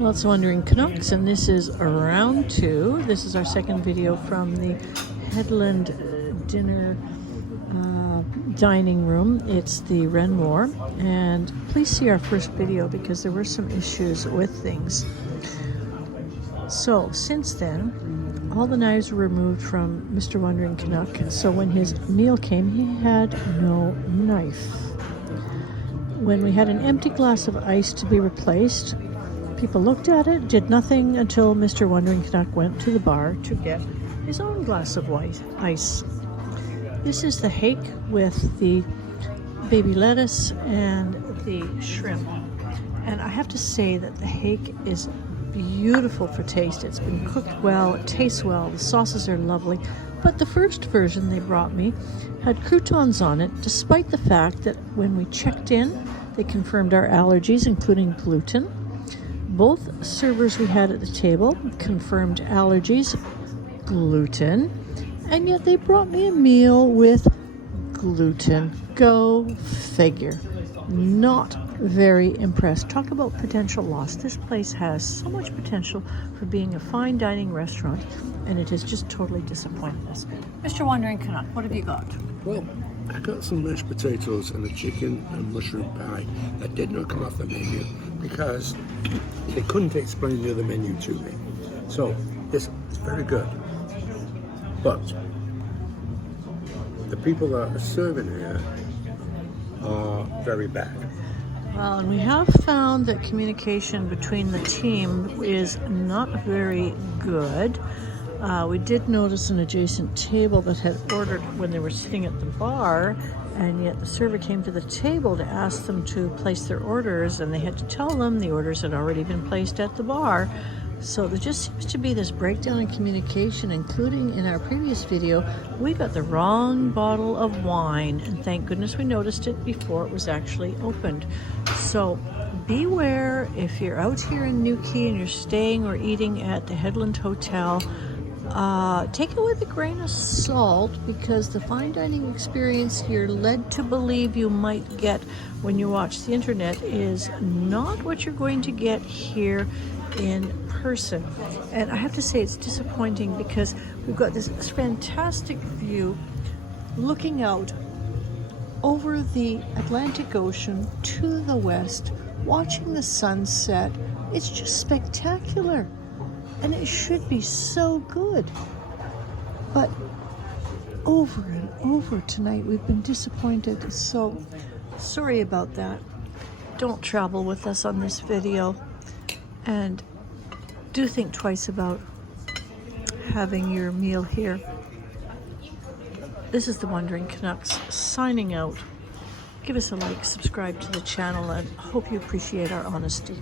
Well, it's Wandering Canucks, and this is round two. This is our second video from the Headland dinner dining room. It's the Renmor, and please see our first video because there were some issues with things. So since then, all the knives were removed from Mr. Wandering Canuck, so when his meal came, he had no knife. When we had an empty glass of ice to be replaced, people looked at it, did nothing until Mr. Wandering Canuck went to the bar to get his own glass of white ice. This is the hake with the baby lettuce and the shrimp. And I have to say that the hake is beautiful for taste. It's been cooked well, it tastes well, the sauces are lovely. But the first version they brought me had croutons on it, despite the fact that when we checked in, they confirmed our allergies, including gluten. Both servers we had at the table confirmed allergies, gluten, and yet they brought me a meal with gluten. Go figure. Not very impressed. Talk about potential loss. This place has so much potential for being a fine dining restaurant, and it has just totally disappointed us. Mr. Wandering Canuck, what have you got? Well, I got some mashed potatoes and a chicken and mushroom pie that did not come off the menu because they couldn't explain the other menu to me. So this is very good, but the people that are serving here are very bad. Well, and we have found that communication between the team is not very good. We did notice an adjacent table that had ordered when they were sitting at the bar, and yet the server came to the table to ask them to place their orders, and they had to tell them the orders had already been placed at the bar. So there just seems to be this breakdown in communication, including in our previous video, we got the wrong bottle of wine, and thank goodness we noticed it before it was actually opened. So beware if you're out here in Newquay and you're staying or eating at the Headland Hotel. Take it with a grain of salt, because the fine dining experience you're led to believe you might get when you watch the internet is not what you're going to get here in person. And I have to say it's disappointing because we've got this fantastic view looking out over the Atlantic Ocean to the west, watching the sunset. It's just spectacular. And it should be so good. But over and over tonight, we've been disappointed. So sorry about that. Don't travel with us on this video. And do think twice about having your meal here. This is the Wandering Canucks signing out. Give us a like, subscribe to the channel, and hope you appreciate our honesty.